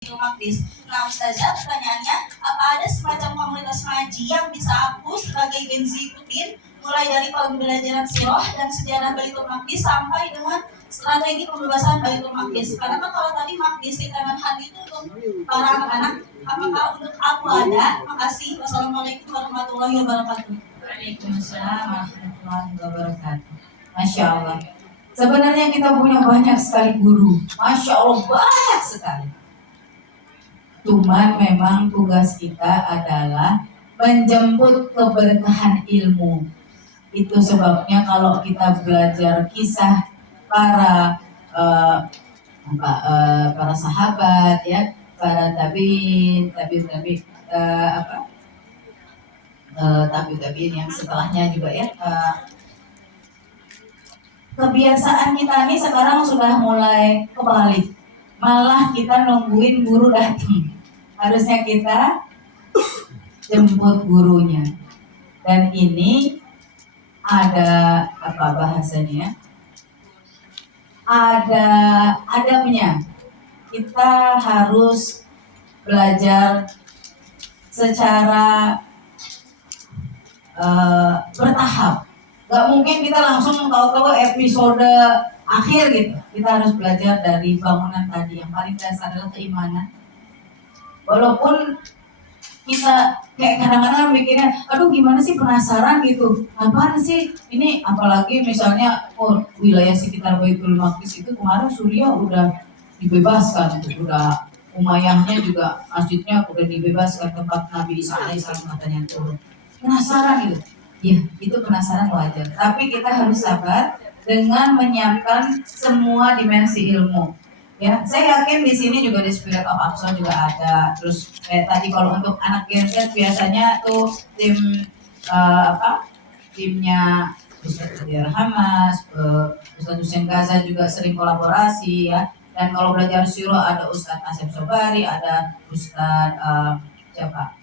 Maqdis. Nah, Ustazah, pertanyaannya, apa ada semacam komunitas ngaji yang bisa aku sebagai Gen Z ikutin, mulai dari pembelajaran sirah dan sejarah Baitul Maqdis sampai dengan strategi pembebasan Baitul Maqdis? Karena kan kalau tadi Maqdis di kanan hati itu untuk para anak-anak, apakah untuk aku ada? Makasih. Wassalamualaikum warahmatullahi wabarakatuh. Waalaikumsalam warahmatullahi wabarakatuh. Masya Allah. Sebenarnya kita punya banyak sekali guru. Masya Allah, banyak sekali. Cuman memang tugas kita adalah menjemput keberkahan ilmu. Itu sebabnya kalau kita belajar kisah para para sahabat, ya, para tabiin yang setelahnya juga, ya, kebiasaan kita ini sekarang sudah mulai kebalik, malah kita nungguin guru datang. Harusnya kita jemput gurunya. Dan ini ada apa bahasanya? Ada adabnya. Kita harus belajar secara bertahap. Gak mungkin kita langsung tahu-tahu episode akhir gitu. Kita harus belajar dari bangunan tadi. Yang paling dasar adalah keimanan. Walaupun kita kayak kadang-kadang mikirnya, aduh gimana sih, penasaran gitu, apaan sih ini, apalagi misalnya wilayah sekitar Baitul Maqdis itu kemarin Suriah udah dibebaskan, udah Umayyahnya juga masjidnya udah dibebaskan, tempat Nabi Isa alaihissalam katanya turun. Penasaran gitu, ya itu penasaran wajar, tapi kita harus sabar dengan menyiapkan semua dimensi ilmu. Ya, saya yakin di sini juga di Spirit of Aqsa juga ada. Terus tadi kalau untuk anak Gen Z biasanya tuh timnya Ustadz Qadir Hamas, Ustadz Hussein Gaza juga sering kolaborasi, ya. Dan kalau belajar sirah ada Ustadz Asep Sobari, ada Ustadz siapa?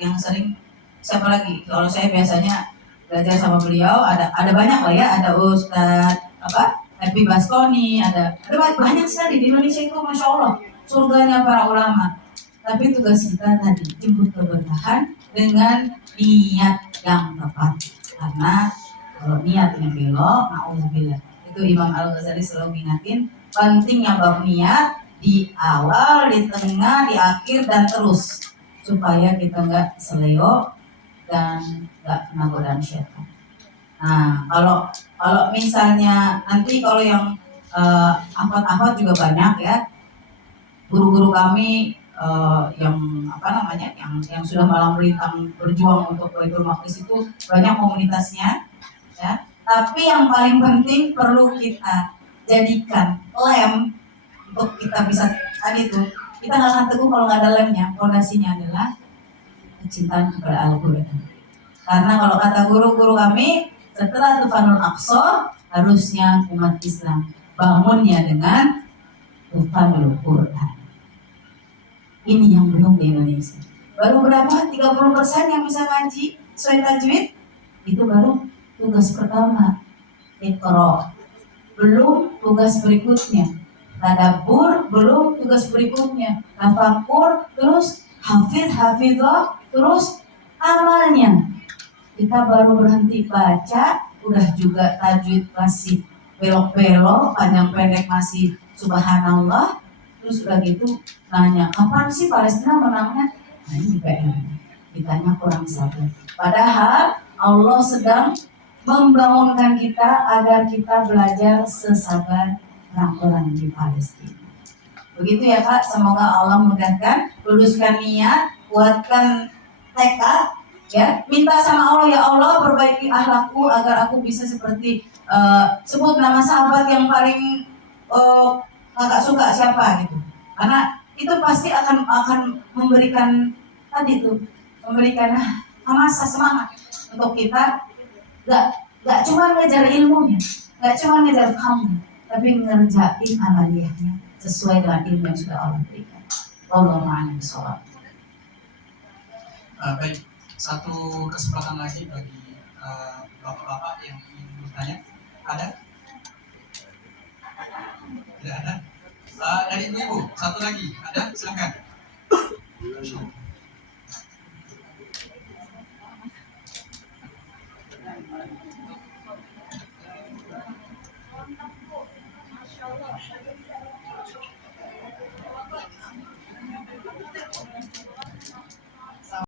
Yang sering siapa lagi? Kalau saya biasanya belajar sama beliau ada banyak lah, ya. Ada Ustadz Happy Bastoni, ada banyak sekali di Indonesia itu, Masya Allah, surganya para ulama. Tapi tugas kita tadi jemput keberkahan dengan niat yang tepat. Karena kalau niatnya belok, na'udzubillah. Itu Imam Al-Ghazali selalu mengingatkan pentingnya bab niat di awal, di tengah, di akhir, dan terus, supaya kita nggak seleo dan nggak kena godaan syaitan. Nah, kalau misalnya nanti kalau yang ahwat-ahwat juga banyak, ya, guru-guru kami yang yang sudah malang melintang berjuang untuk Baitul Maqdis itu banyak komunitasnya, ya. Tapi yang paling penting perlu kita jadikan lem untuk kita bisa tadi itu, kita nggak akan teguh kalau nggak ada lemnya. Fondasinya adalah kecintaan kepada Al-Quran. Karena kalau kata guru-guru kami, setelah Tufanul Aqsa, harusnya umat Islam bangunnya dengan Tufanul Quran. Ini yang belum di Indonesia. Baru berapa? 30% yang bisa ngaji sesuai tajwid. Itu baru tugas pertama. Iqra. Belum tugas berikutnya. Tadabbur, belum tugas berikutnya. Tafakkur, terus hafidhah, terus amalnya. Kita baru berhenti baca, udah juga tajwid masih belok-belok, panjang pendek masih subhanallah. Terus udah gitu nanya, kapan sih Palestina menangnya? Nah, ini PR. Kitanya kurang sabar. Padahal Allah sedang membangunkan kita agar kita belajar sesabar orang-orang di Palestina. Begitu ya Kak, semoga Allah mudahkan, luluskan niat, kuatkan tekad, ya, minta sama Allah, ya Allah perbaiki akhlakku agar aku bisa seperti sebut nama sahabat yang paling kakak suka siapa gitu, karena itu pasti akan memberikan tadi tuh, memberikan hamasah, semangat untuk kita gak cuma ngejar ilmunya, gak cuma ngejar kamu, tapi ngerjain amaliyahnya sesuai dengan ilmu yang sudah Allah berikan. Wallahu a'lam bishawab. Baik, satu kesempatan lagi bagi bapak-bapak yang ingin bertanya. Ada? Tidak ada? dari ibu, satu lagi, ada, silakan.